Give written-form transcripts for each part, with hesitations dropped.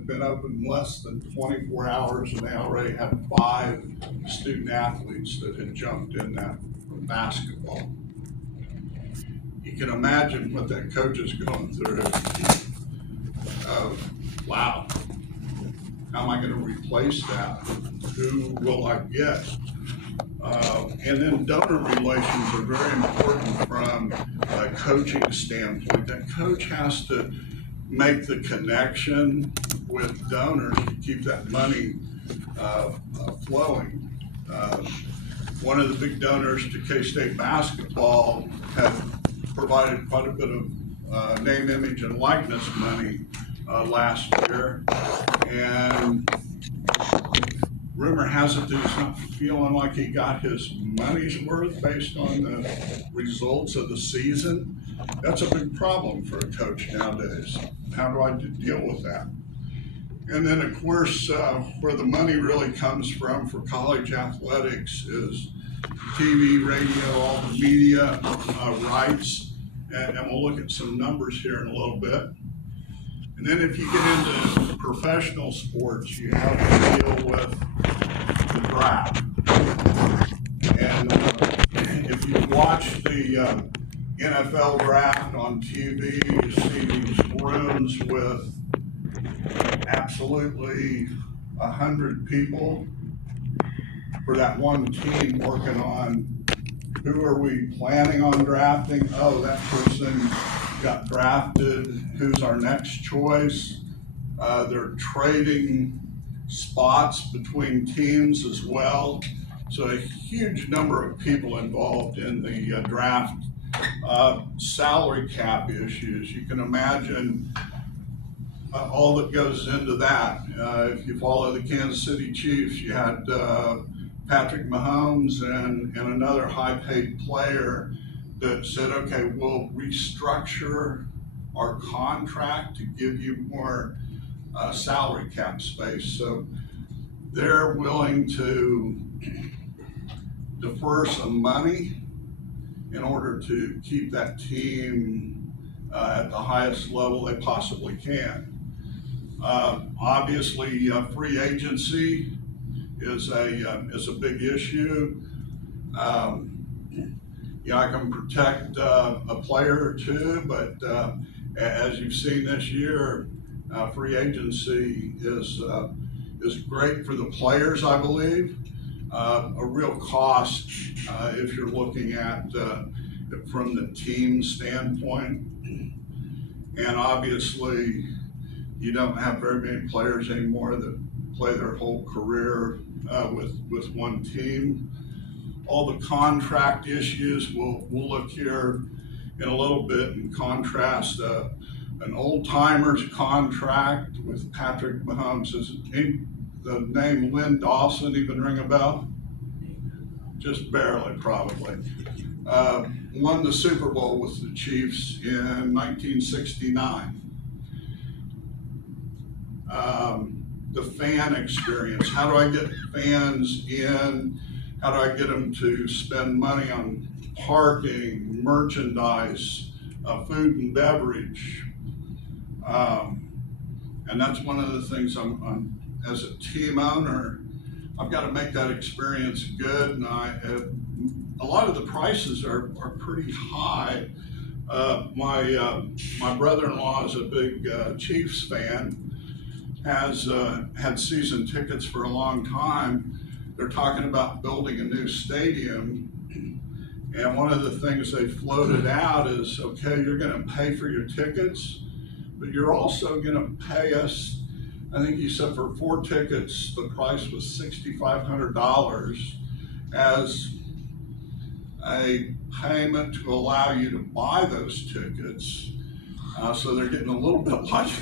had been open less than 24 hours, and they already had 5 student athletes that had jumped in that from basketball. You can imagine what that coach is going through. Wow, how am I going to replace that? Who will I get? And then donor relations are very important from a coaching standpoint. That coach has to make the connection with donors to keep that money flowing. One of the big donors to K-State basketball had provided quite a bit of name, image, and likeness money last year, and rumor has it that he's not feeling like he got his money's worth based on the results of the season. That's a big problem for a coach nowadays. How do I deal with that? And then, of course, where the money really comes from for college athletics is TV, radio, all the media rights, and we'll look at some numbers here in a little bit. And then if you get into professional sports, you have to deal with the draft. And if you watch the NFL draft on TV, you see these rooms with absolutely 100 people for that one team working on who are we planning on drafting. Oh, that person got drafted. Who's our next choice? They're trading spots between teams as well. So a huge number of people involved in the draft. Salary cap issues. You can imagine all that goes into that. If you follow the Kansas City Chiefs, you had Patrick Mahomes and another high-paid player that said, okay, we'll restructure our contract to give you more salary cap space. So they're willing to defer some money in order to keep that team at the highest level they possibly can. Obviously, free agency is a big issue. I can protect a player or two, but as you've seen this year, free agency is great for the players, I believe. A real cost if you're looking at it from the team standpoint. And obviously, you don't have very many players anymore that play their whole career with one team. All the contract issues, we'll look here in a little bit and contrast an old-timer's contract with Patrick Mahomes. Does the name Lynn Dawson even ring a bell? Just barely, probably. Won the Super Bowl with the Chiefs in 1969. The fan experience. How do I get fans in? How do I get them to spend money on parking, merchandise, food and beverage? And that's one of the things I'm as a team owner, I've got to make that experience good. And a lot of the prices are pretty high. My brother-in-law is a big Chiefs fan, has had season tickets for a long time. They're talking about building a new stadium. And one of the things they floated out is, okay, you're going to pay for your tickets, but you're also going to pay us, I think he said for 4 tickets, the price was $6,500 as a payment to allow you to buy those tickets. So they're getting a little bit like,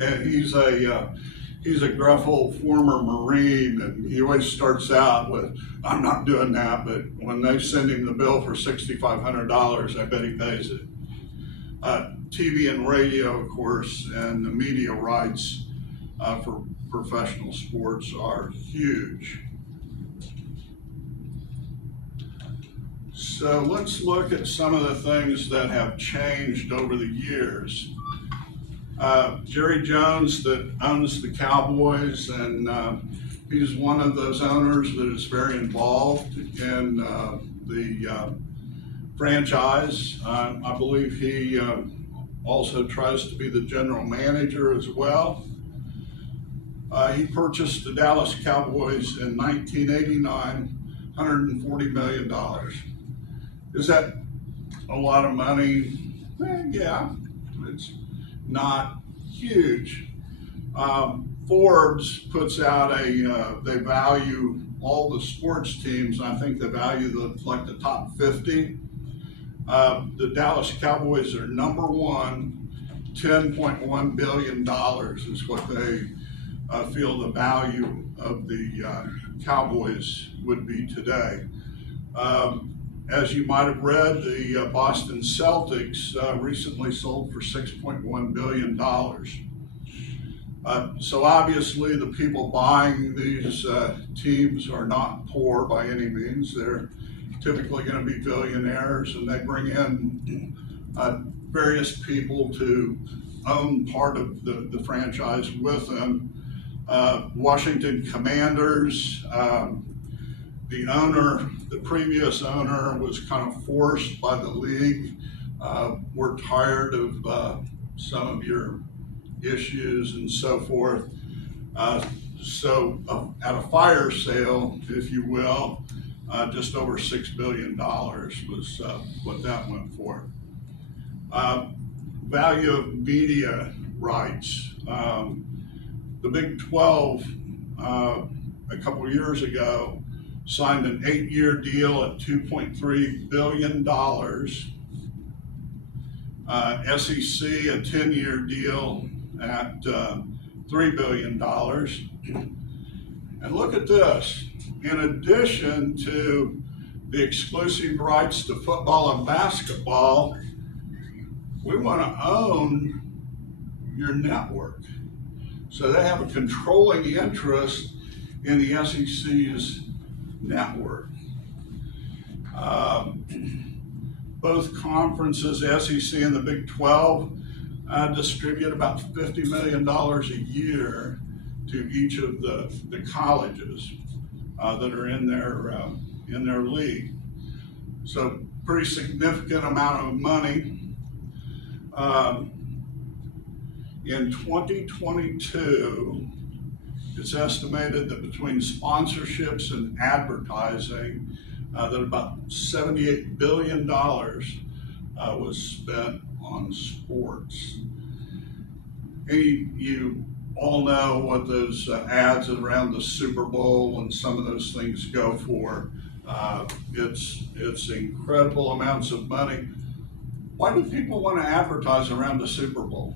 and he's a gruff old former Marine, and he always starts out with, I'm not doing that, but when they send him the bill for $6,500, I bet he pays it. TV and radio, of course, and the media rights for professional sports are huge. So let's look at some of the things that have changed over the years. Jerry Jones that owns the Cowboys, and he's one of those owners that is very involved in the franchise. I believe he also tries to be the general manager as well. He purchased the Dallas Cowboys in 1989, $140 million. Is that a lot of money? Yeah, it's not huge. Forbes puts out they value all the sports teams. I think they value the top 50. The Dallas Cowboys are number one, $10.1 billion is what they feel the value of the Cowboys would be today. As you might have read, the Boston Celtics recently sold for $6.1 billion. So obviously the people buying these teams are not poor by any means. They're typically going to be billionaires, and they bring in various people to own part of the franchise with them. Washington Commanders, the previous owner was kind of forced by the league. We're tired of some of your issues and so forth. So at a fire sale, if you will, just over $6 billion was what that went for. Value of media rights. The Big 12 a couple of years ago signed an 8-year deal at $2.3 billion. SEC, a 10-year deal at $3 billion. And look at this. In addition to the exclusive rights to football and basketball, we want to own your network. So they have a controlling interest in the SEC's network. Both conferences, SEC and the Big 12, distribute about $50 million a year to each of the colleges that are in their league. So pretty significant amount of money. In 2022, it's estimated that between sponsorships and advertising, that about $78 billion was spent on sports. You all know what those ads around the Super Bowl and some of those things go for. It's incredible amounts of money. Why do people want to advertise around the Super Bowl?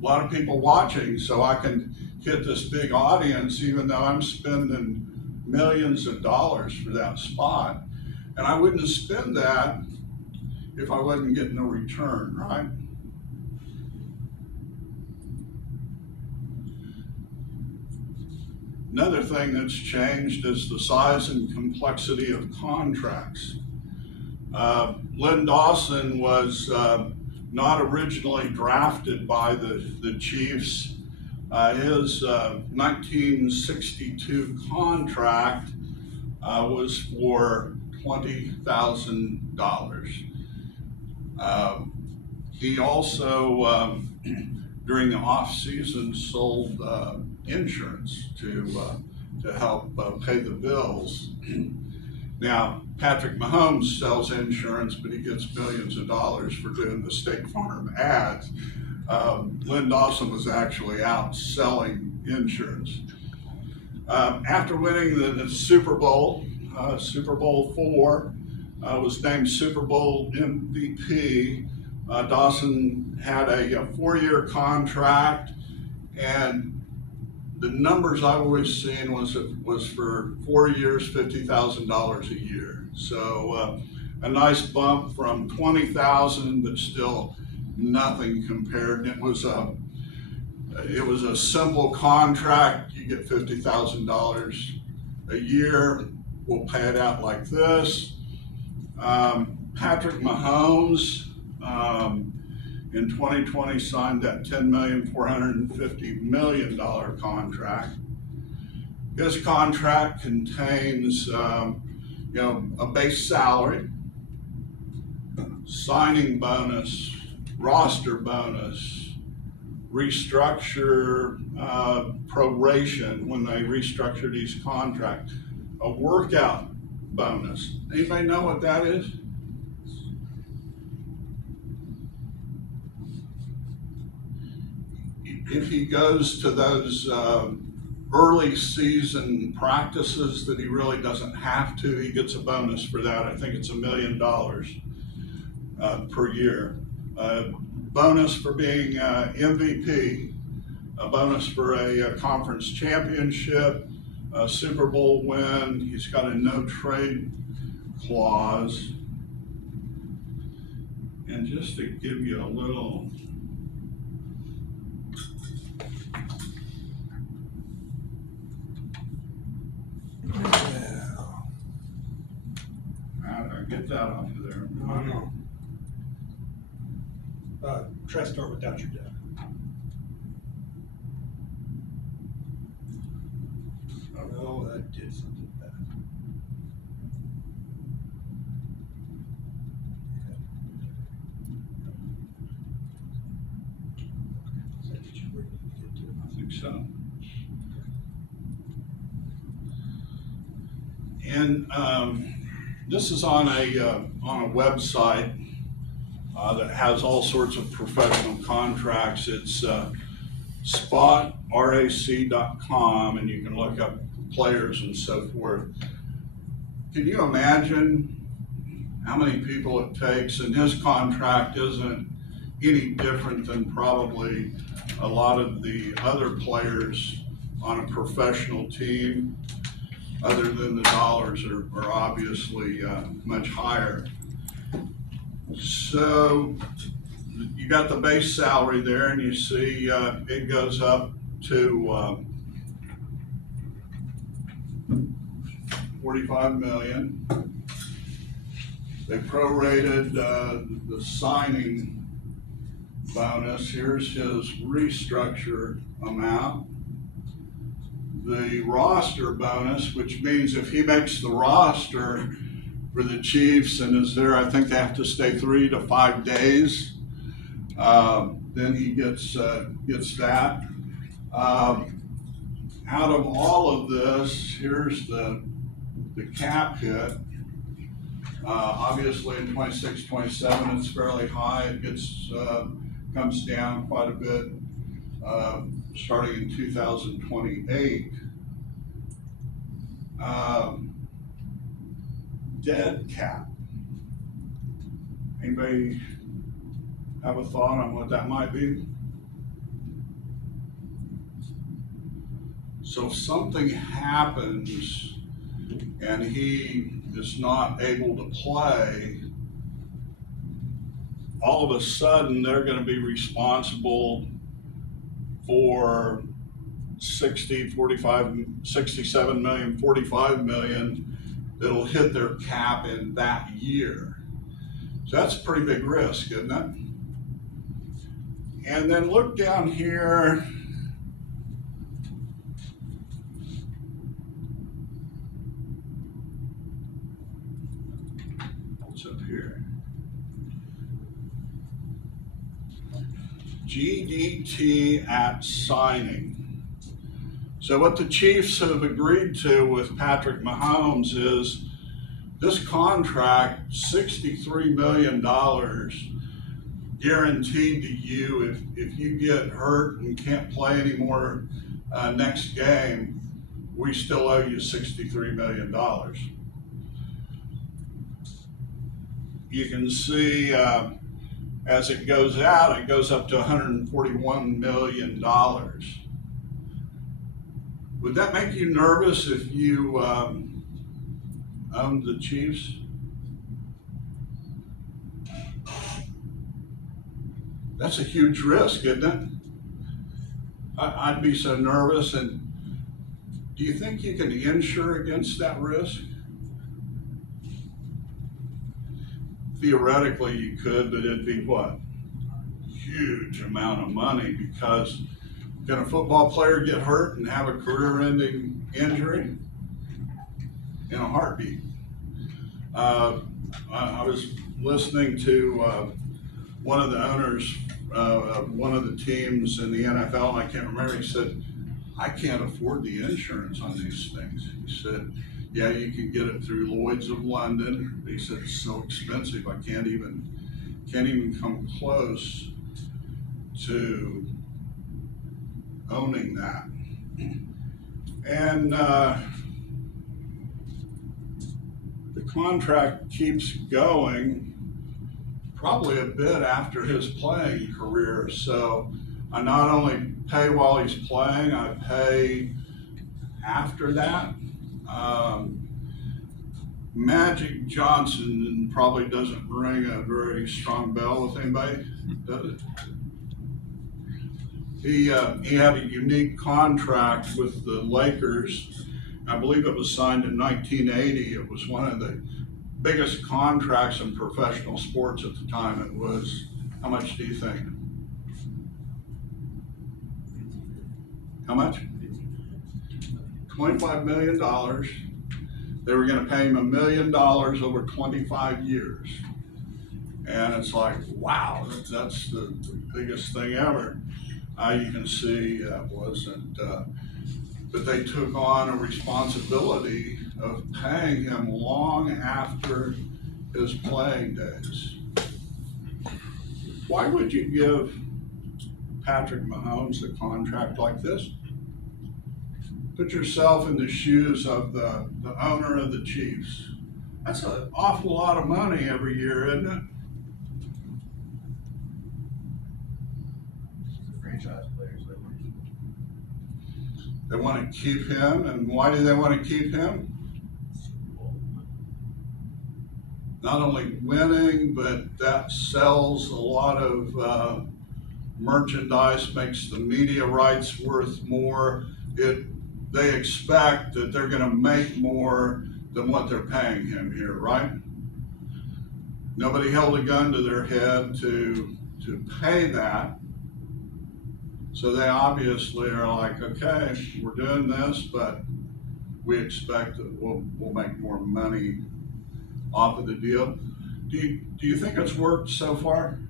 A lot of people watching, so I can hit this big audience, even though I'm spending millions of dollars for that spot. And I wouldn't spend that if I wasn't getting a return, right? Another thing that's changed is the size and complexity of contracts. Len Dawson was not originally drafted by the Chiefs. His 1962 contract was for $20,000. He also, during the off season, sold insurance to help pay the bills. Now, Patrick Mahomes sells insurance, but he gets millions of dollars for doing the State Farm ads. Len Dawson was actually out selling insurance. After winning the Super Bowl, Super Bowl IV, was named Super Bowl MVP. Dawson had a 4-year contract, and the numbers I've always seen was for 4 years, $50,000 a year. So a nice bump from $20,000, but still nothing compared. It was a simple contract. You get $50,000 a year. We'll pay it out like this. Patrick Mahomes, In 2020 signed that $10,450,000,000 contract. His contract contains a base salary, signing bonus, roster bonus, restructure proration when they restructure these contracts, a workout bonus. Anybody know what that is? If he goes to those early season practices that he really doesn't have to, he gets a bonus for that. I think it's $1 million per year. Bonus for being MVP, a bonus for a conference championship, a Super Bowl win. He's got a no trade clause. And just to give you a little how do I get that off of there? I don't know. Try to start without your dad. Oh, that did something bad. Does that get you where you need to get to? I think so. And this is on a website that has all sorts of professional contracts. It's spotrac.com, and you can look up players and so forth. Can you imagine how many people it takes? And his contract isn't any different than probably a lot of the other players on a professional team, other than the dollars are obviously much higher. So you got the base salary there, and you see it goes up to $45 million. They prorated the signing bonus. Here's his restructure amount. The roster bonus, which means if he makes the roster for the Chiefs and is there, I think they have to stay 3 to 5 days. Then he gets that. Out of all of this, here's the cap hit. Obviously in 26, 27, it's fairly high. It comes down quite a bit starting in 2028. Dead cap. Anybody have a thought on what that might be? So if something happens and he is not able to play, all of a sudden they're going to be responsible for 67 million, 45 million that'll hit their cap in that year. So that's a pretty big risk, isn't it? And then look down here. What's up here? GDT at signing. So what the Chiefs have agreed to with Patrick Mahomes is this contract, $63 million guaranteed to you. If you get hurt and can't play anymore next game, we still owe you $63 million. You can see as it goes out, it goes up to $141 million. Would that make you nervous if you owned the Chiefs? That's a huge risk, isn't it? I'd be so nervous. And do you think you can insure against that risk? Theoretically, you could, but it'd be what? huge amount of money, because can a football player get hurt and have a career-ending injury? In a heartbeat. I was listening to one of the owners of one of the teams in the NFL, and I can't remember, he said, I can't afford the insurance on these things. He said, yeah, you can get it through Lloyd's of London. He said, it's so expensive, I can't even come close to owning that. And the contract keeps going probably a bit after his playing career. So I not only pay while he's playing, I pay after that. Magic Johnson probably doesn't ring a very strong bell with anybody, does it? He had a unique contract with the Lakers. I believe it was signed in 1980. It was one of the biggest contracts in professional sports at the time. It was, how much do you think? How much? $25 million. They were gonna pay him $1 million over 25 years. And it's like, wow, that's the biggest thing ever. You can see that wasn't, but they took on a responsibility of paying him long after his playing days. Why would you give Patrick Mahomes a contract like this? Put yourself in the shoes of the owner of the Chiefs. That's an awful lot of money every year, isn't it? Franchise players, They want to keep him, and why do they want to keep him? Not only winning, but that sells a lot of merchandise, makes the media rights worth more. They expect that they're going to make more than what they're paying him here, right? Nobody held a gun to their head to pay that. So they obviously are like, okay, we're doing this, but we expect that we'll make more money off of the deal. Do you think it's worked so far?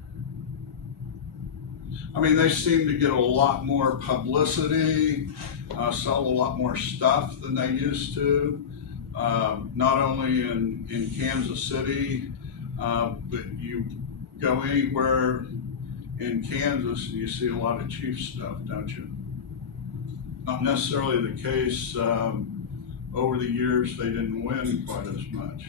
I mean, they seem to get a lot more publicity, sell a lot more stuff than they used to, not only in Kansas City, but you go anywhere in Kansas and you see a lot of Chiefs stuff, don't you? Not necessarily the case. Over the years, they didn't win quite as much.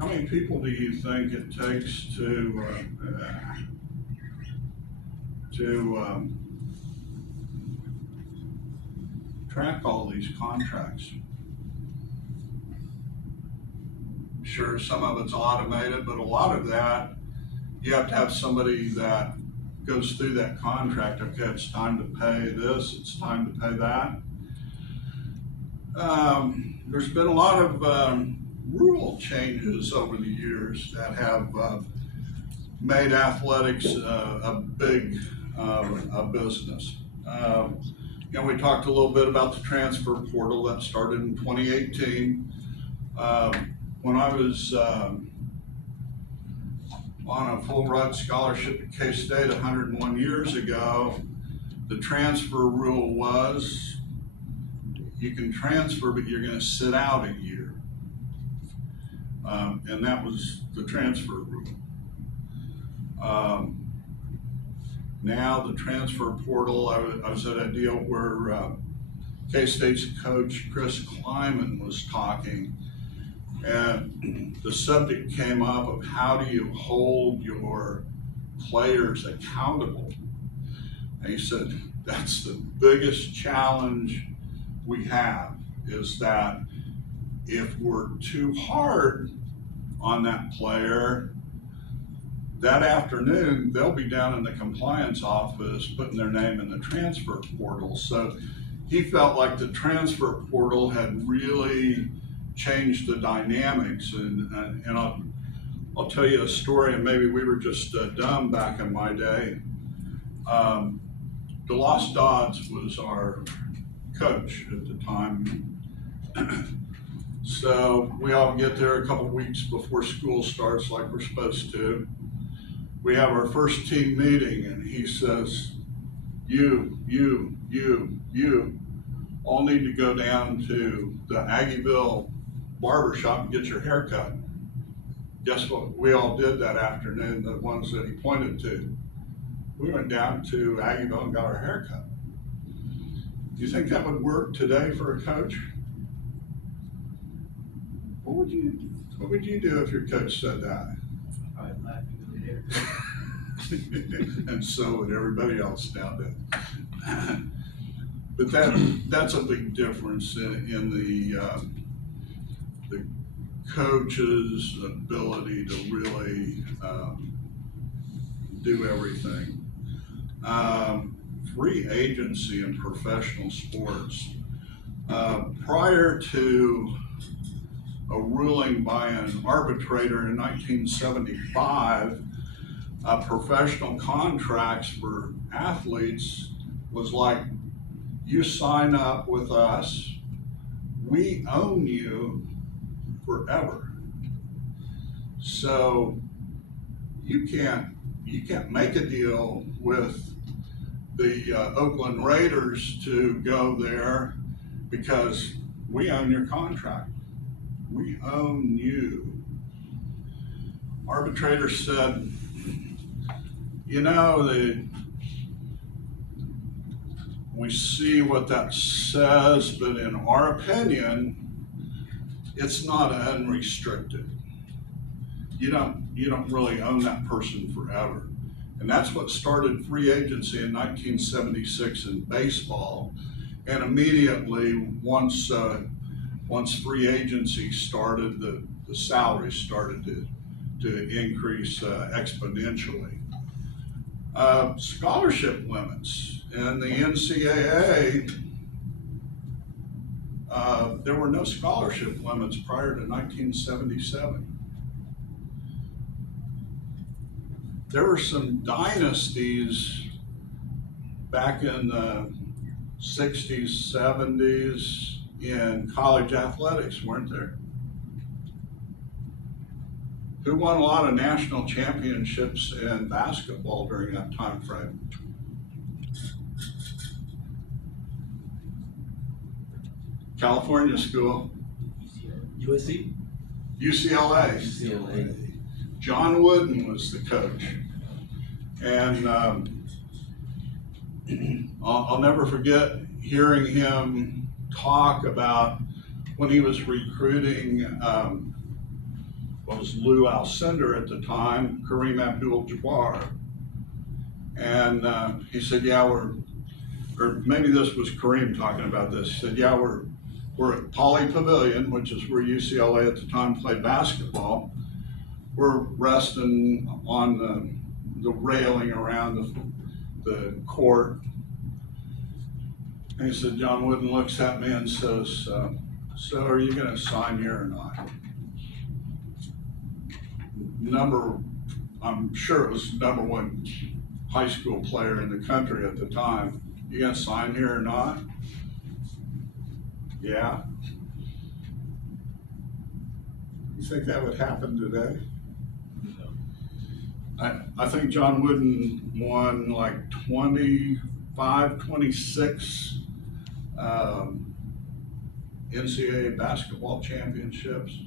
How many people do you think it takes to track all these contracts? Sure, some of it's automated, but a lot of that, you have to have somebody that goes through that contract. Okay, it's time to pay this, it's time to pay that. There's been a lot of rule changes over the years that have made athletics a big business. We talked a little bit about the transfer portal that started in 2018. When I was on a full ride scholarship at K-State 101 years ago, the transfer rule was you can transfer, but you're going to sit out a year. And that was the transfer rule. Now the transfer portal, I was at a deal where K-State's coach Chris Kleiman was talking, and the subject came up of how do you hold your players accountable? And he said, that's the biggest challenge we have, is that if we're too hard on that player, that afternoon, they'll be down in the compliance office putting their name in the transfer portal. So he felt like the transfer portal had really changed the dynamics, and I'll tell you a story, and maybe we were just dumb back in my day. DeLoss Dodds was our coach at the time. So we all get there a couple weeks before school starts like we're supposed to. We have our first team meeting and he says, you all need to go down to the Aggieville barber shop and get your hair cut. Guess what we all did that afternoon, the ones that he pointed to? We went down to Aggieville and got our hair cut. Do you think that would work today for a coach? What would you do if your coach said that? I'd laugh in the air. And so would everybody else down there. But that's a big difference in the coach's ability to really do everything. Free agency in professional sports. Prior to a ruling by an arbitrator in 1975, professional contracts for athletes was like, you sign up with us, we own you forever. So you can't make a deal with the Oakland Raiders to go there because we own your contract. We own you. Arbitrator said, we see what that says, but in our opinion, it's not unrestricted. You don't really own that person forever. And that's what started free agency in 1976 in baseball. And immediately, once free agency started, the salaries started to increase exponentially. Scholarship limits. In the NCAA, there were no scholarship limits prior to 1977. There were some dynasties back in the 60s, 70s in college athletics, weren't there? Who won a lot of national championships in basketball during that time frame? California school. USC? UCLA. UCLA. John Wooden was the coach. And I'll never forget hearing him talk about when he was recruiting, was Lou Alcindor at the time, Kareem Abdul-Jabbar. And he said, or maybe this was Kareem talking about this. He said, we're at Pauley Pavilion, which is where UCLA at the time played basketball. We're resting on the railing around the court. And he said, John Wooden looks at me and says, so are you gonna sign here or not? I'm sure it was number one high school player in the country at the time. You gonna sign here or not? Yeah. You think that would happen today? I think John Wooden won like 25, 26 NCAA basketball championships.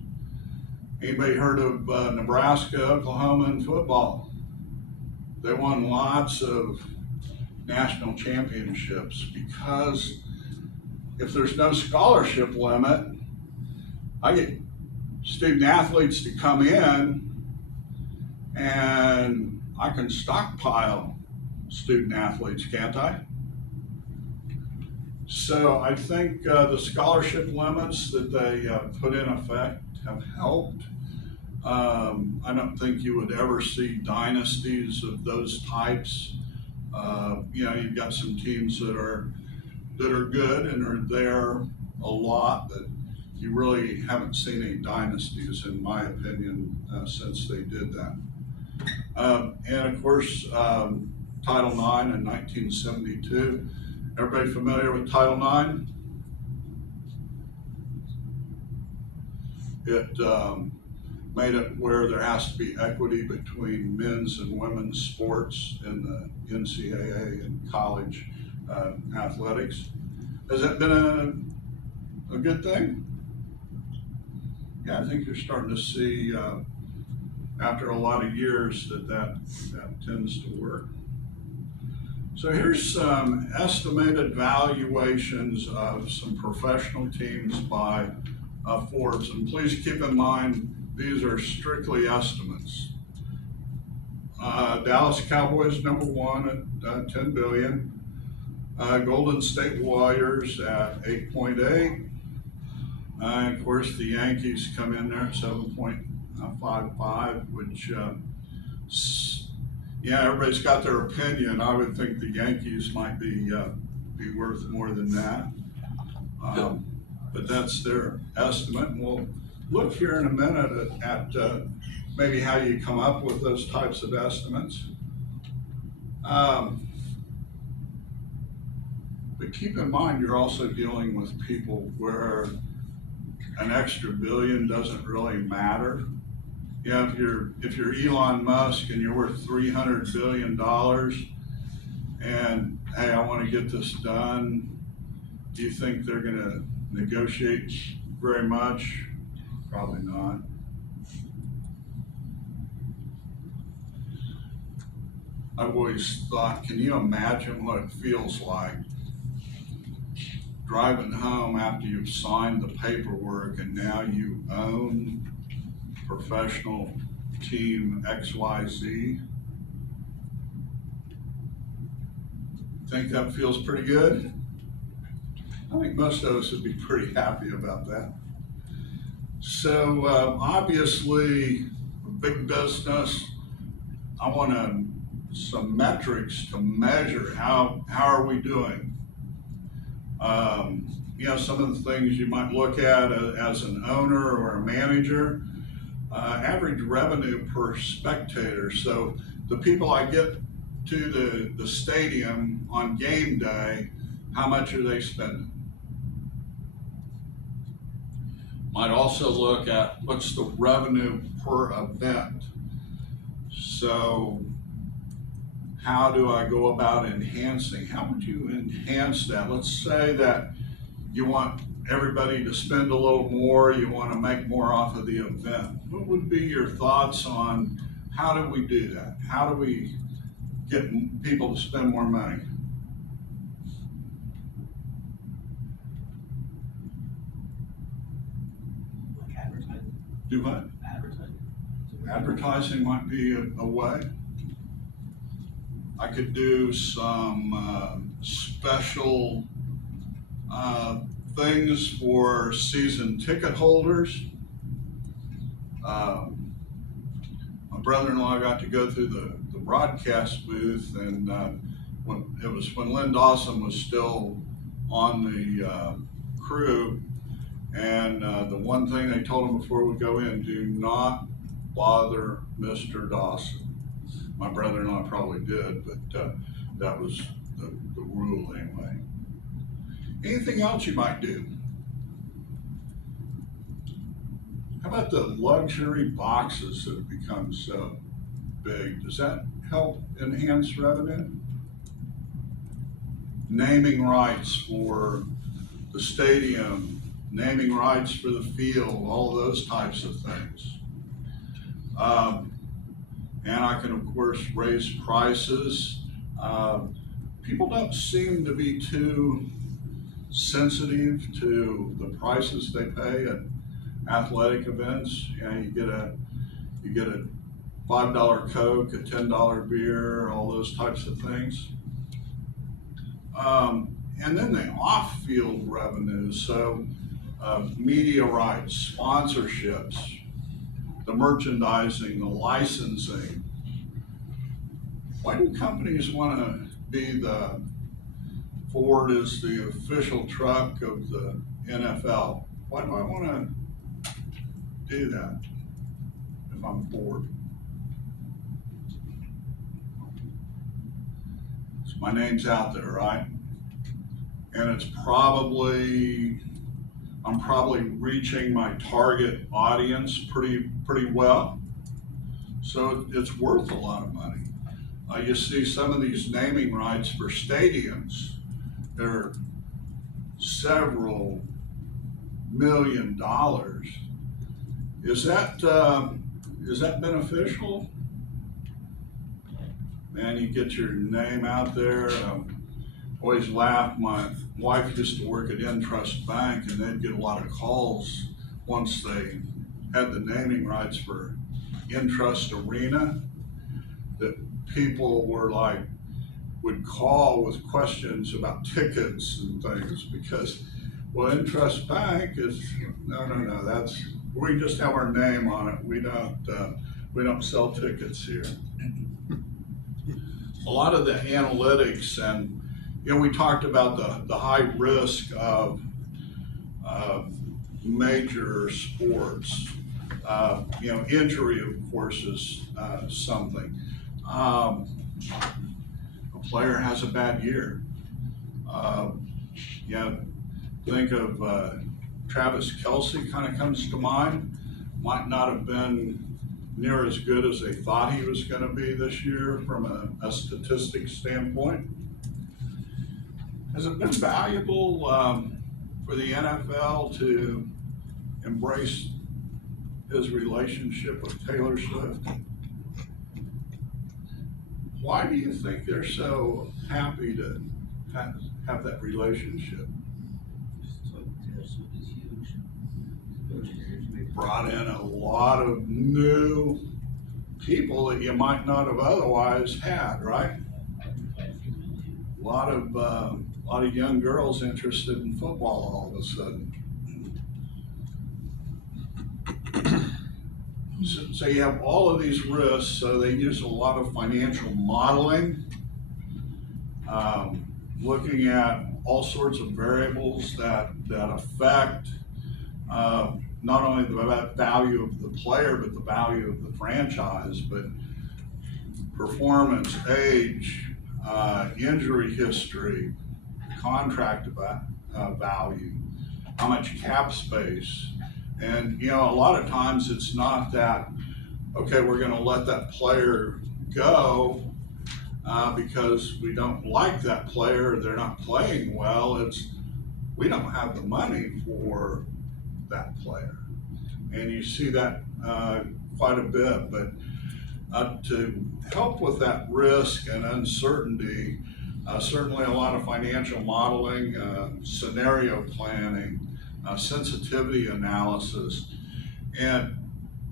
Anybody heard of Nebraska, Oklahoma in football? They won lots of national championships because if there's no scholarship limit, I get student athletes to come in and I can stockpile student athletes, can't I? So I think the scholarship limits that they put in effect have helped. I don't think you would ever see dynasties of those types. You've got some teams that are good and are there a lot, but you really haven't seen any dynasties, in my opinion, since they did that. And of course, Title IX in 1972. Everybody familiar with Title IX? It made it where there has to be equity between men's and women's sports in the NCAA and college athletics. Has that been a good thing? Yeah, I think you're starting to see after a lot of years that tends to work. So here's some estimated valuations of some professional teams by Forbes, and please keep in mind these are strictly estimates. Dallas Cowboys #1 at 10 billion. Golden State Warriors at 8.8. Of course, the Yankees come in there at 7.55, which, yeah, everybody's got their opinion. I would think the Yankees might be worth more than that. But that's their estimate. And we'll look here in a minute at maybe how you come up with those types of estimates. But keep in mind, you're also dealing with people where an extra billion doesn't really matter. Yeah, if you're Elon Musk and you're worth $300 billion, and hey, I want to get this done, do you think they're going to negotiate very much? Probably not. I've always thought, can you imagine what it feels like driving home after you've signed the paperwork and now you own professional team XYZ? Think that feels pretty good? I think most of us would be pretty happy about that. So obviously, big business, I want some metrics to measure how are we doing. You know, some of the things you might look at as an owner or a manager, average revenue per spectator. So the people I get to the stadium on game day, how much are they spending? Might also look at what's the revenue per event. So how do I go about enhancing? How would you enhance that? Let's say that you want everybody to spend a little more, you want to make more off of the event. What would be your thoughts on how do we do that? How do we get people to spend more money? Like advertising. Do what? Advertising. Advertising might be a way. I could do some special things for season ticket holders. My brother-in-law got to go through the broadcast booth, and when Len Dawson was still on the crew, and the one thing they told him before we go in, do not bother Mr. Dawson. My brother-in-law probably did, but that was the rule anyway. Anything else you might do? How about the luxury boxes that have become so big? Does that help enhance revenue? Naming rights for the stadium, naming rights for the field, all those types of things. And I can, of course, raise prices. People don't seem to be too sensitive to the prices they pay at athletic events. You know, you get a $5 Coke, a $10 beer, all those types of things. And then the off-field revenues, so media rights, sponsorships, the merchandising, the licensing. Why do companies want to be Ford is the official truck of the NFL? why do I wanna do that if I'm bored? So my name's out there, right? And it's probably, I'm probably reaching my target audience pretty well. So it's worth a lot of money. You see some of these naming rights for stadiums, they're several $1 million. Is that beneficial? Man, you get your name out there. Always laugh. My wife used to work at Intrust Bank, and they'd get a lot of calls once they had the naming rights for Intrust Arena, that people were like, would call with questions about tickets and things because, well, Intrust Bank is, no, that's, we just have our name on it. We don't sell tickets here. A lot of the analytics and, we talked about the high risk of major sports. Injury, of course, is something. A player has a bad year. Think of Travis Kelce kind of comes to mind. Might not have been near as good as they thought he was going to be this year from a statistics standpoint. Has it been valuable for the NFL to embrace his relationship with Taylor Swift? Why do you think they're so happy to have that relationship? Brought in a lot of new people that you might not have otherwise had, right? A lot of young girls interested in football all of a sudden. So you have all of these risks, so they use a lot of financial modeling, looking at all sorts of variables that affect not only the value of the player, but the value of the franchise, but performance, age, injury history, contract value, how much cap space. And, a lot of times it's not that, okay, we're going to let that player go because we don't like that player, they're not playing well. It's, we don't have the money for that player. And you see that quite a bit, but to help with that risk and uncertainty, certainly a lot of financial modeling, scenario planning, sensitivity analysis. And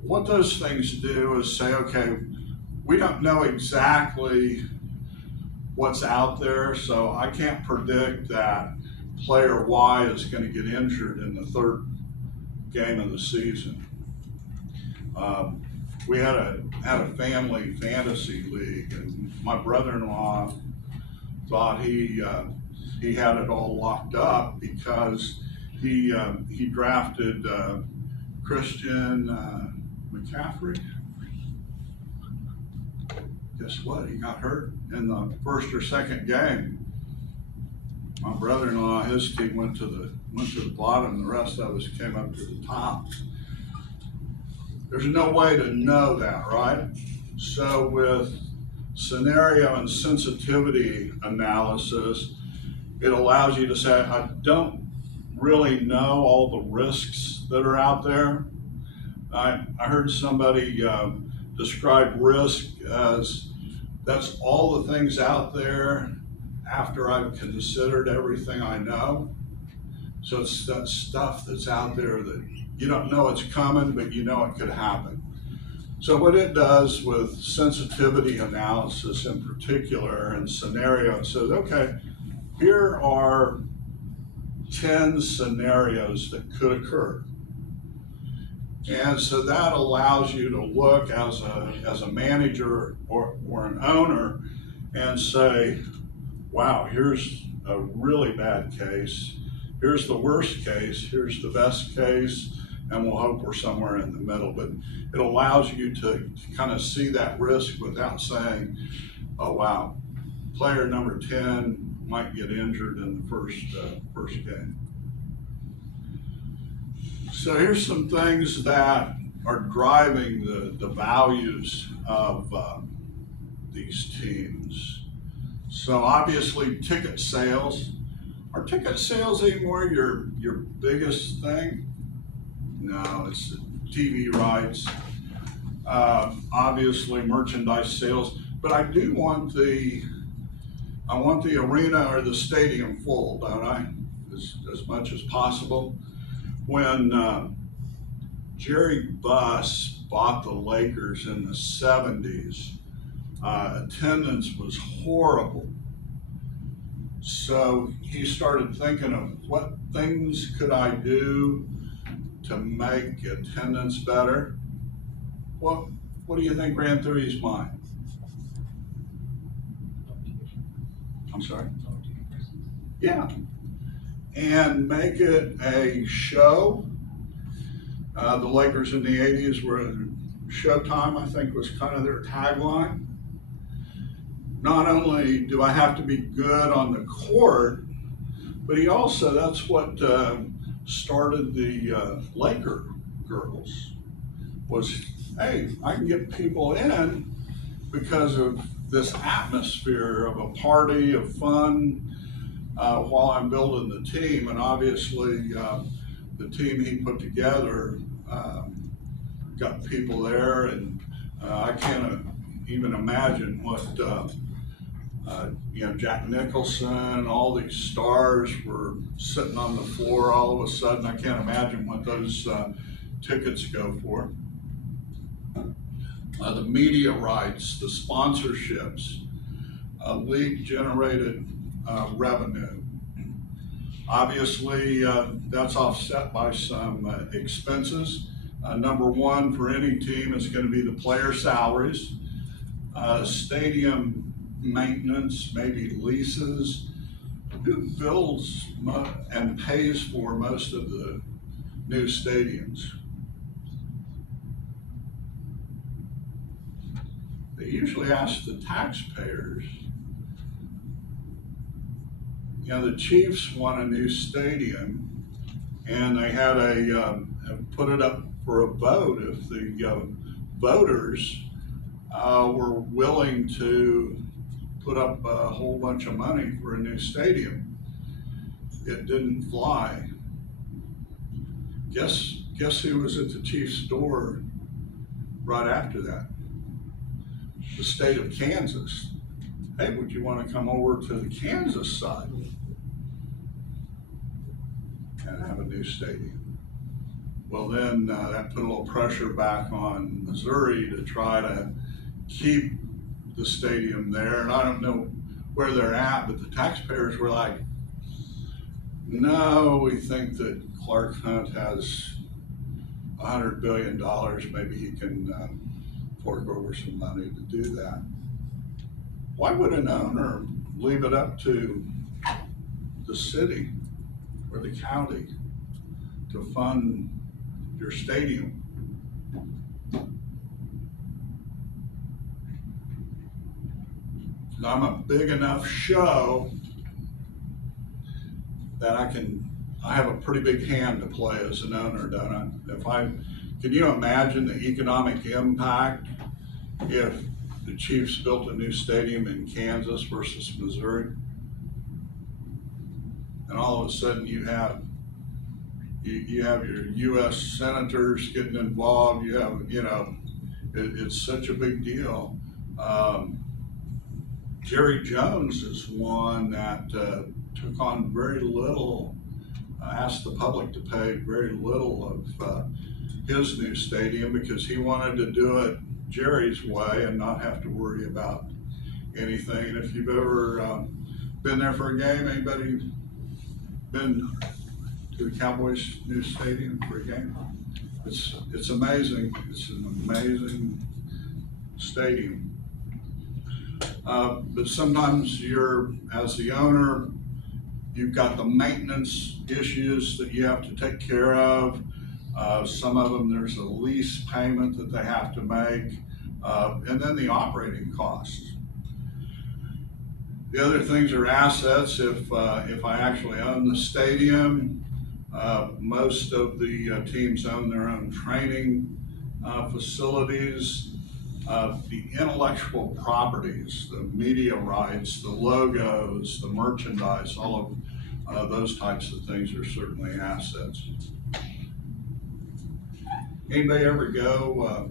what those things do is say, okay, we don't know exactly what's out there, so I can't predict that player Y is going to get injured in the third game of the season. We had a family fantasy league, and my brother-in-law thought he had it all locked up because he drafted Christian McCaffrey. Guess what? He got hurt in the first or second game. My brother-in-law, his team went to the bottom. The rest of us came up to the top. There's no way to know that, right? So with scenario and sensitivity analysis, it allows you to say, I don't really know all the risks that are out there. I heard somebody describe risk as that's all the things out there after I've considered everything I know. So it's that stuff that's out there that you don't know it's coming, but you know it could happen. So what it does with sensitivity analysis in particular and scenario, it says, okay, here are 10 scenarios that could occur. And so that allows you to look as a manager or an owner and say, wow, here's a really bad case. here's the worst case, here's the best case, and we'll hope we're somewhere in the middle. But it allows you to kind of see that risk without saying, oh wow, player number 10 might get injured in the first game. So here's some things that are driving the values of these teams. So obviously ticket sales. Are ticket sales anymore your biggest thing? No, it's TV rights. Obviously merchandise sales, but I do want the arena or the stadium full, don't I? As much as possible. When Jerry Buss bought the Lakers in the 70s, attendance was horrible. So he started thinking of what things could I do to make attendance better. What do you think ran through his mind? I'm sorry? Yeah. And make it a show. The Lakers in the 80s were Showtime, I think was kind of their tagline. Not only do I have to be good on the court, but he also, that's what started the Laker girls, was, hey, I can get people in because of this atmosphere of a party, of fun, while I'm building the team. And obviously, the team he put together got people there, and I can't even imagine what Jack Nicholson, all these stars were sitting on the floor all of a sudden. I can't imagine what those tickets go for. The media rights, the sponsorships, league generated revenue. Obviously, that's offset by some expenses. Number one for any team is going to be the player salaries, stadium maintenance, maybe leases. Who builds and pays for most of the new stadiums? They usually ask the taxpayers. The Chiefs want a new stadium, and they had put it up for a vote. If the voters were willing to put up a whole bunch of money for a new stadium, it didn't fly. Guess who was at the Chiefs' door right after that? The state of Kansas. Hey, would you want to come over to the Kansas side and have a new stadium? Well, then that put a little pressure back on Missouri to try to keep the stadium there. And I don't know where they're at, but the taxpayers were like, no, we think that Clark Hunt has $100 billion. Maybe he can fork over some money to do that. Why would an owner leave it up to the city or the county to fund your stadium? I'm a big enough show that I have a pretty big hand to play as an owner, don't I? Can you imagine the economic impact if the Chiefs built a new stadium in Kansas versus Missouri? And all of a sudden you have your U.S. senators getting involved. It's such a big deal. Jerry Jones is one that took on very little, asked the public to pay very little of his new stadium because he wanted to do it Jerry's way and not have to worry about anything. And if you've ever been there for a game, anybody been to the Cowboys' new stadium for a game? It's amazing. It's an amazing stadium. But sometimes as the owner, You've got the maintenance issues that you have to take care of. Some of them, there's a lease payment that they have to make, and then the operating costs. The other things are assets. If I actually own the stadium, most of the teams own their own training facilities. The intellectual properties, the media rights, the logos, the merchandise, all of those types of things are certainly assets. Anybody ever go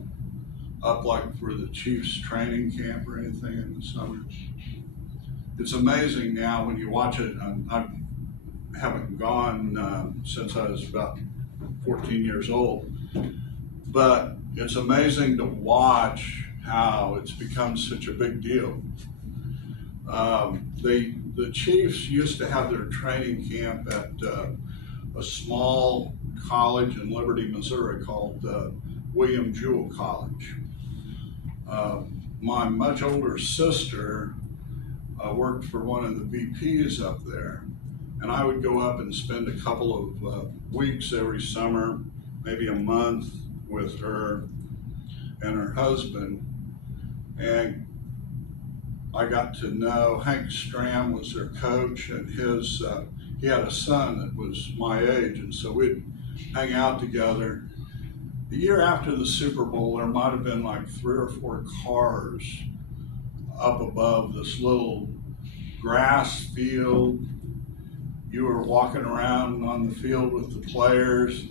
up like for the Chiefs training camp or anything in the summer? It's amazing now when you watch it. I haven't gone since I was about 14 years old, but it's amazing to watch how it's become such a big deal. The Chiefs used to have their training camp at a small college in Liberty, Missouri called William Jewell College. My much older sister worked for one of the VPs up there, and I would go up and spend a couple of weeks every summer, maybe a month, with her and her husband. And I got to know Hank Stram was their coach, and he had a son that was my age, and so we'd hang out together. The year after the Super Bowl, there might have been like 3 or 4 cars up above this little grass field. You were walking around on the field with the players.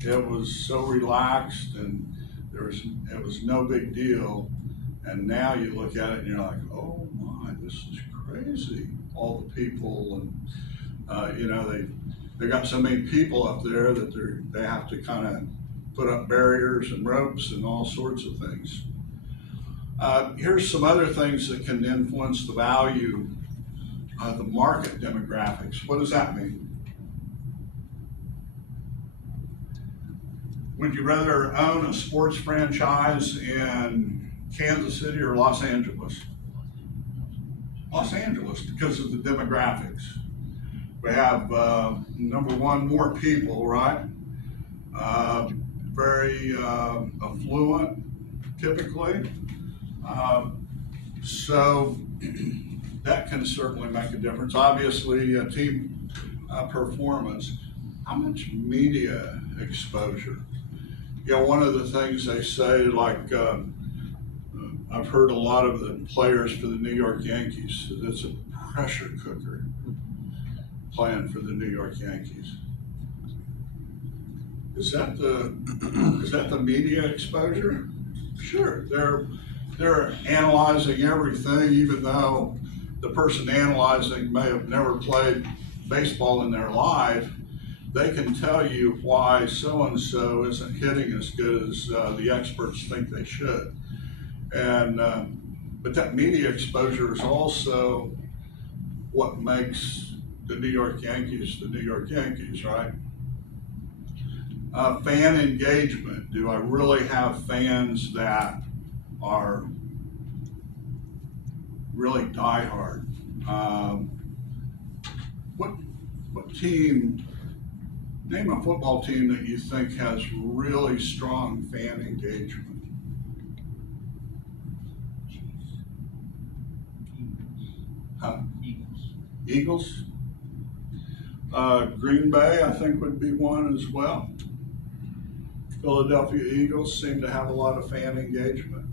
It was so relaxed, and it was no big deal. And now you look at it and you're like, oh my, this is crazy. All the people, and they got so many people up there that they have to kind of put up barriers and ropes and all sorts of things. Here's some other things that can influence the value. The market demographics. What does that mean? Would you rather own a sports franchise in Kansas City or Los Angeles? Los Angeles, because of the demographics. We have, number one, more people, right? Very affluent, typically. So that can certainly make a difference. Obviously, team performance. How much media exposure? One of the things they say, like, I've heard a lot of the players for the New York Yankees, it's a pressure cooker playing for the New York Yankees. Is that the media exposure? Sure, they're analyzing everything, even though the person analyzing may have never played baseball in their life. They can tell you why so-and-so isn't hitting as good as the experts think they should. And but that media exposure is also what makes the New York Yankees, right? Fan engagement. Do I really have fans that are really diehard? What team? Name a football team that you think has really strong fan engagement. Huh? Eagles. Green Bay, I think, would be one as well. Philadelphia Eagles seem to have a lot of fan engagement.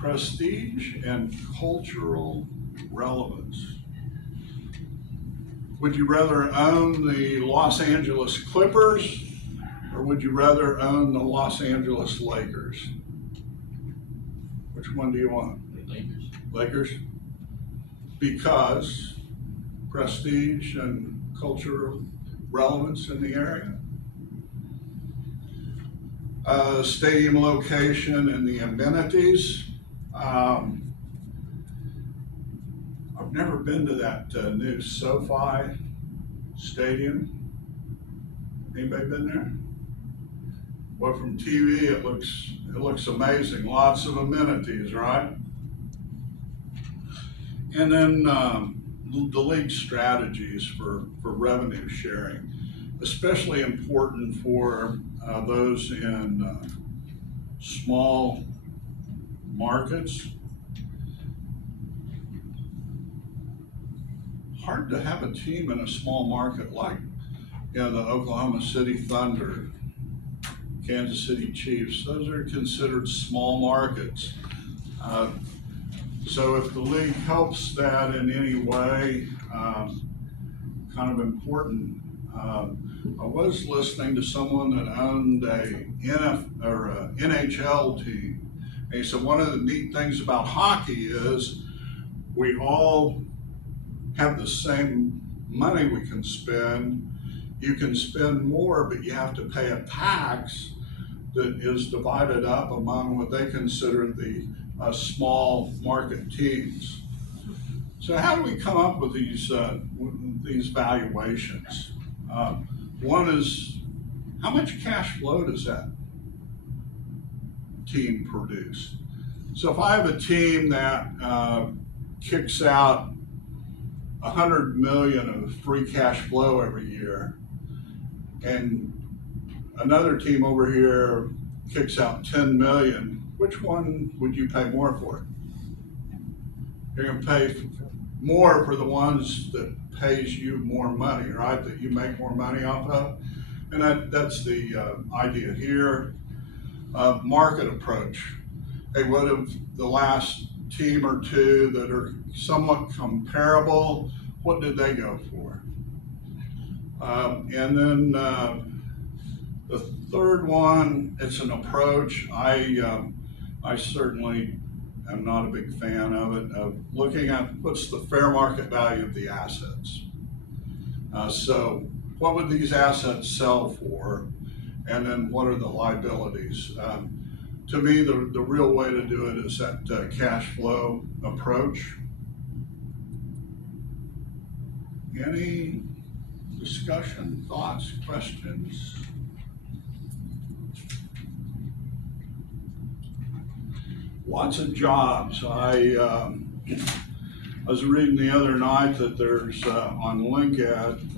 Prestige and cultural relevance. Would you rather own the Los Angeles Clippers, or would you rather own the Los Angeles Lakers? Which one do you want? Lakers. Lakers? Because prestige and cultural relevance in the area. Stadium location and the amenities. I've never been to that new SoFi Stadium. Anybody been there? Well, from TV, it looks amazing. Lots of amenities, right? And then the league strategies for revenue sharing, especially important for those in small markets. Hard to have a team in a small market like, the Oklahoma City Thunder, Kansas City Chiefs. Those are considered small markets. So if the league helps that in any way, kind of important. I was listening to someone that owned a NHL team. And he said one of the neat things about hockey is we all have the same money we can spend. You can spend more, but you have to pay a tax that is divided up among what they consider the small market teams. So how do we come up with these valuations? One is, how much cash flow does that team produce? So if I have a team that kicks out 100 million of free cash flow every year, and another team over here kicks out 10 million, which one would you pay more for? You're gonna pay more for the ones that pays you more money, right? That you make more money off of. And that's the idea here. Market approach. Hey, what if the last team or two that are somewhat comparable, what did they go for? And then the third one, it's an approach. I certainly am not a big fan of it, of looking at what's the fair market value of the assets. So what would these assets sell for? And then what are the liabilities? To me, the real way to do it is that cash flow approach. Any discussion, thoughts, questions? Lots of jobs. I was reading the other night that there's on LinkedIn,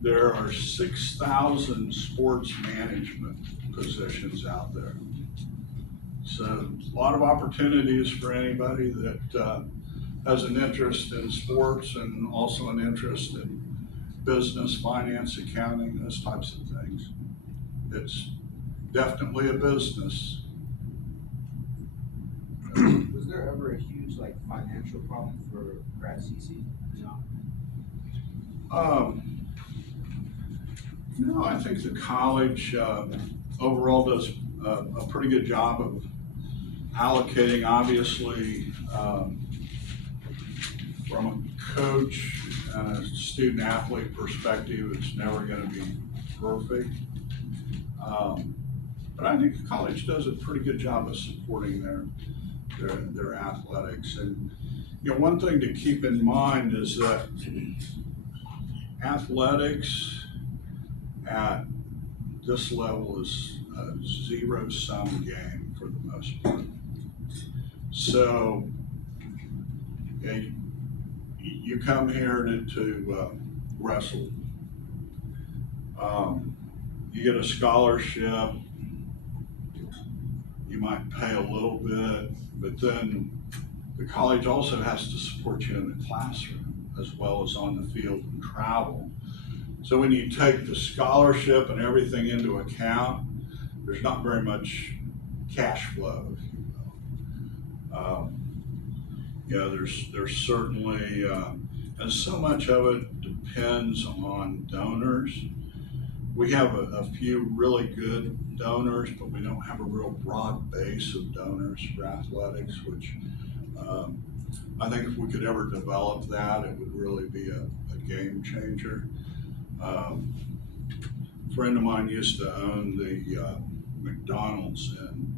there are 6,000 sports management positions out there. So a lot of opportunities for anybody that has an interest in sports and also an interest in business, finance, accounting, those types of things. It's definitely a business. Was there ever a huge financial problem for grad CC? No, I think the college overall does a pretty good job of allocating. Obviously, from a coach and a student athlete perspective, it's never going to be perfect. But I think the college does a pretty good job of supporting their athletics. And one thing to keep in mind is that athletics at this level is a zero-sum game for the most part. So you come here to wrestle. You get a scholarship. You might pay a little bit, but then the college also has to support you in the classroom as well as on the field and travel. So when you take the scholarship and everything into account, there's not very much cash flow, if you will. There's certainly, and so much of it depends on donors. We have a few really good donors, but we don't have a real broad base of donors for athletics, which I think if we could ever develop that, it would really be a game changer. A friend of mine used to own the McDonald's in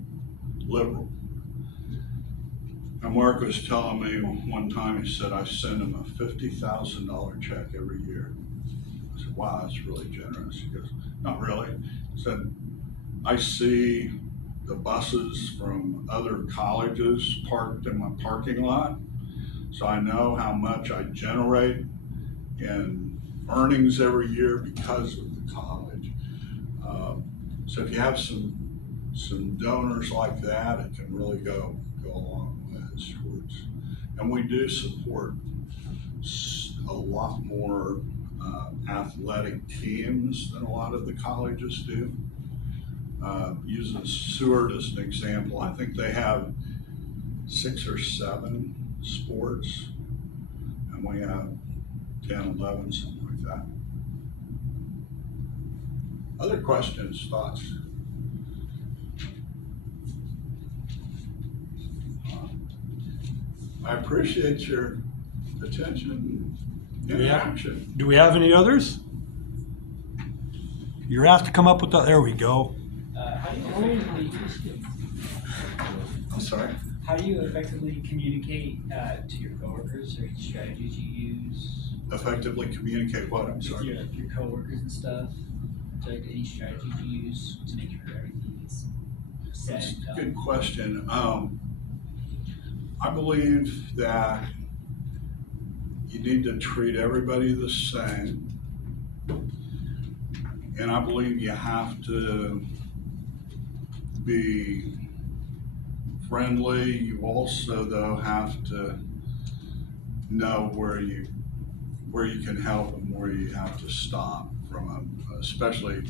Liberal. And Mark was telling me one time, he said, I send him a $50,000 check every year. I said, wow, that's really generous. He goes, not really. He said, I see the buses from other colleges parked in my parking lot. So I know how much I generate in earnings every year because of the college. So if you have some donors like that, it can really go a long ways towards. And we do support a lot more athletic teams than a lot of the colleges do. Using Seward as an example, I think they have 6 or 7 sports, and we have 10, 11, something like that. Other questions, thoughts? I appreciate your attention and interaction. Do we have any others? You're asked to come up with there we go. How do you effectively, I'm sorry? how do you effectively communicate to your coworkers, or any strategies you use Effectively communicate what? I'm with sorry. your coworkers and stuff? Like any strategies you use to make sure everything is set That's and a done? good question. I believe that you need to treat everybody the same. And I believe you have to be friendly. You also, though, have to know where you can help and where you have to stop from, especially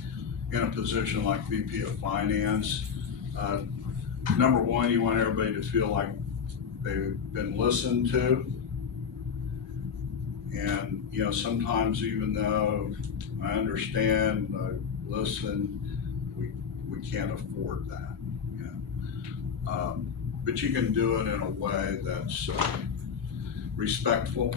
in a position like VP of Finance. Number one, you want everybody to feel like they've been listened to. And, you know, sometimes even though I understand, listen, we can't afford that, you know. But you can do it in a way that's respectful.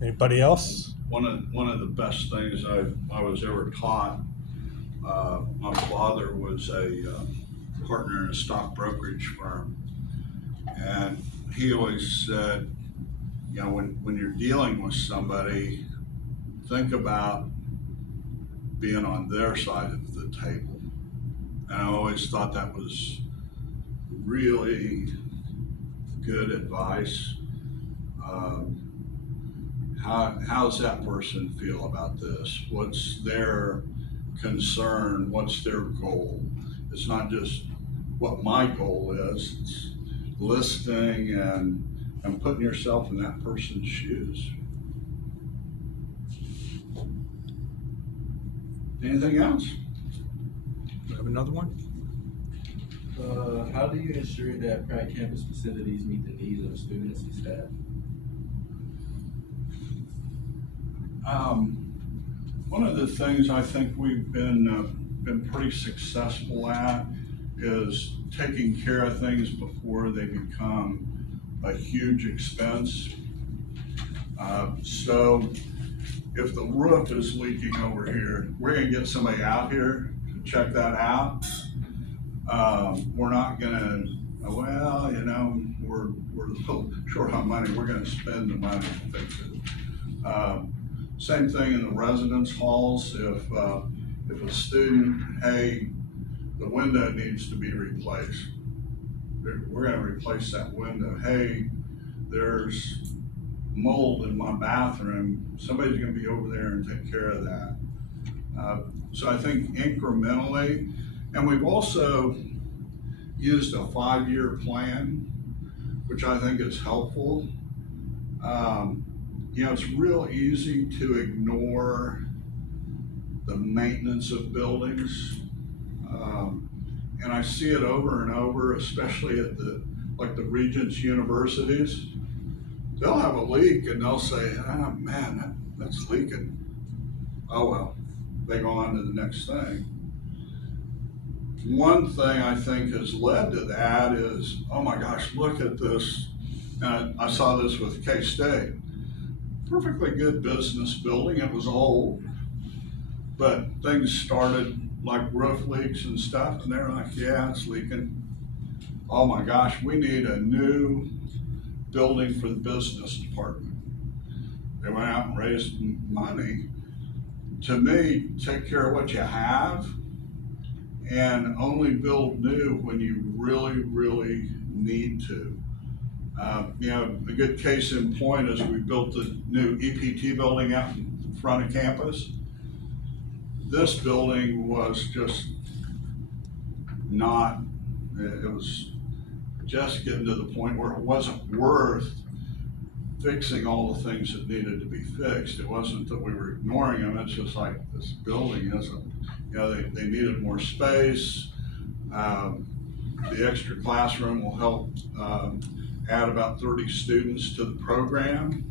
Anybody else? One of the best things I was ever taught, my father was a partner in a stock brokerage firm. And he always said, you know, when you're dealing with somebody, think about being on their side of the table. And I always thought that was really good advice. How does that person feel about this? What's their concern? What's their goal? It's not just what my goal is, it's listening and putting yourself in that person's shoes. Anything else? We have another one? How do you ensure that Pratt campus facilities meet the needs of students and staff? One of the things I think we've been pretty successful at is taking care of things before they become a huge expense. So if the roof is leaking over here, we're gonna get somebody out here to check that out. We're not gonna, well, you know, we're a little short on money, we're gonna spend the money to fix it. Same thing in the residence halls. If a student, hey, the window needs to be replaced, we're gonna replace that window. Hey, there's mold in my bathroom, somebody's gonna be over there and take care of that. So I think incrementally, and we've also used a 5-year plan, which I think is helpful. You know, it's real easy to ignore the maintenance of buildings. And I see it over and over, especially at the Regents universities. They'll have a leak and they'll say, oh man, that's leaking. Oh well, they go on to the next thing. One thing I think has led to that is, oh my gosh, look at this. And I saw this with K-State. Perfectly good business building, it was old, but things started like roof leaks and stuff, and they're like, yeah, it's leaking. Oh my gosh, we need a new building for the business department. They went out and raised money. To me, take care of what you have and only build new when you really, really need to. A good case in point is we built the new EPT building out in front of campus. This building was just not, it was just getting to the point where it wasn't worth fixing all the things that needed to be fixed. It wasn't that we were ignoring them, it's just like this building isn't, they needed more space. The extra classroom will help add about 30 students to the program.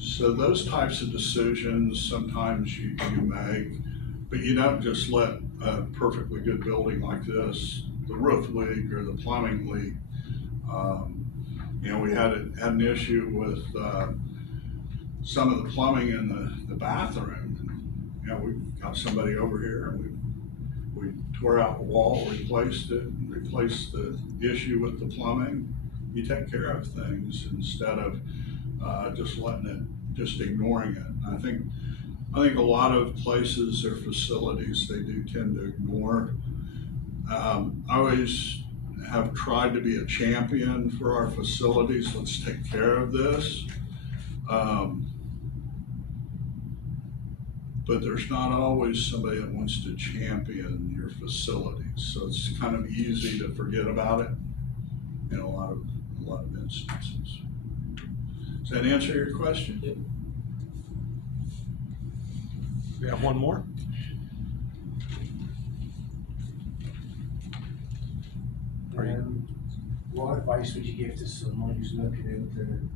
So those types of decisions sometimes you make, but you don't just let a perfectly good building like this, the roof leak or the plumbing leak. We had an issue with some of the plumbing in the bathroom. We got somebody over here and we tore out the wall, replaced it, and replaced the issue with the plumbing. You take care of things instead of just ignoring it. I think a lot of places or facilities, they do tend to ignore. I always have tried to be a champion for our facilities. Let's take care of this. But there's not always somebody that wants to champion your facilities. So it's kind of easy to forget about it in a lot of instances. Does that answer your question? Yep. We have one more? What advice would you give to someone who's looking into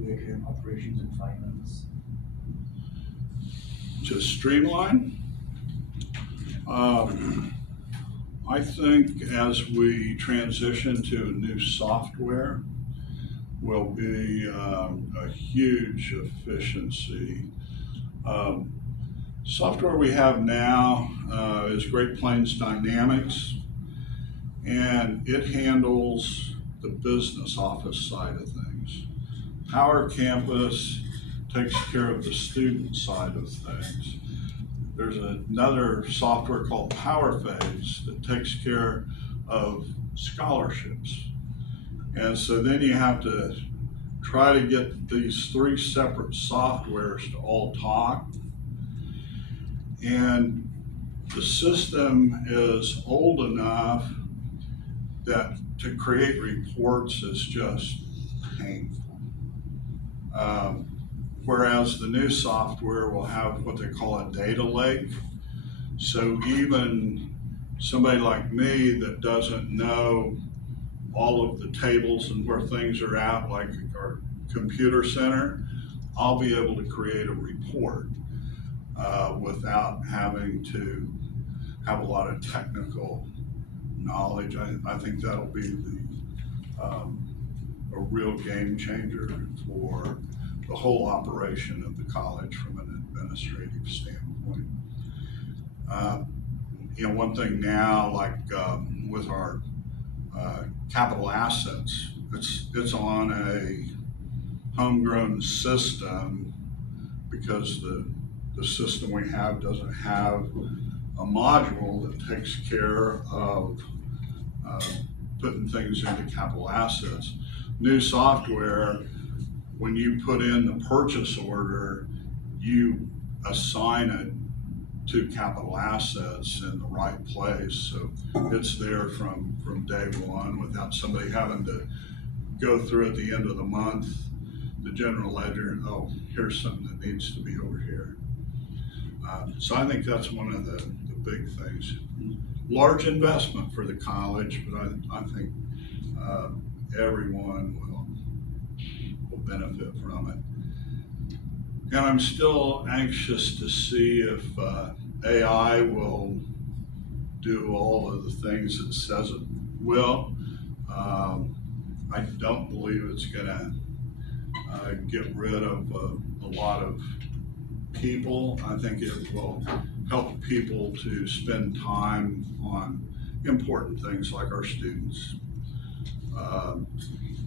working in operations and finance? To streamline? I think as we transition to new software will be a huge efficiency. Software we have now is Great Plains Dynamics, and it handles the business office side of things. Power Campus takes care of the student side of things. There's another software called PowerPhase that takes care of scholarships. And so then you have to try to get these three separate softwares to all talk. And the system is old enough that to create reports is just painful. Whereas the new software will have what they call a data lake. So even somebody like me that doesn't know all of the tables and where things are at, like our computer center, I'll be able to create a report without having to have a lot of technical knowledge. I think that'll be a real game changer for the whole operation of the college from an administrative standpoint. One thing now, like with our capital assets, it's on a homegrown system because the system we have doesn't have a module that takes care of putting things into capital assets. New software, when you put in the purchase order, you assign it to capital assets in the right place. So it's there from day one without somebody having to go through at the end of the month, the general ledger, and here's something that needs to be over here. So I think that's one of the big things. Large investment for the college, but I think everyone will benefit from it. And I'm still anxious to see if AI will do all of the things it says it will. I don't believe it's gonna get rid of a lot of people. I think it will help people to spend time on important things like our students.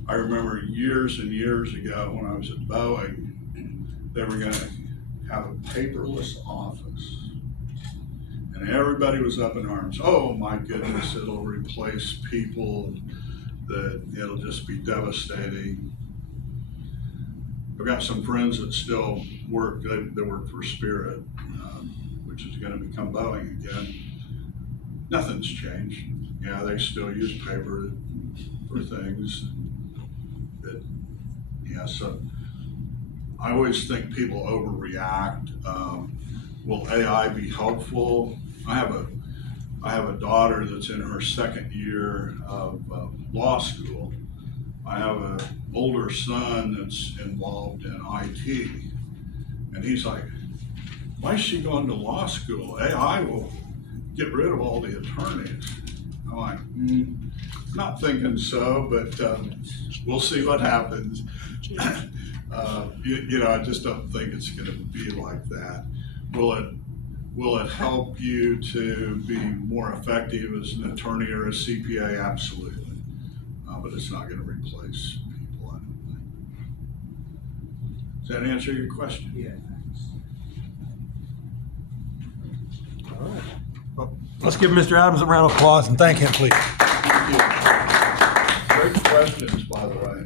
I remember years and years ago when I was at Boeing, they were gonna have a paperless office. And everybody was up in arms. Oh my goodness, it'll replace people, that it'll just be devastating. I've got some friends that still work, they work for Spirit, which is gonna become Boeing again. Nothing's changed. Yeah, they still use paper for things. But, yeah, so I always think people overreact. Will AI be helpful? I have a daughter that's in her second year of law school. I have an older son that's involved in IT. And he's like, why is she going to law school? AI will get rid of all the attorneys. I'm like, not thinking so, but we'll see what happens. You know, I just don't think it's going to be like that. Will it help you to be more effective as an attorney or a CPA? Absolutely. But it's not going to replace people, I don't think. Does that answer your question? Yeah, thanks. All right. Well, let's give Mr. Adams a round of applause and thank him, please. Thank you. Great questions, by the way.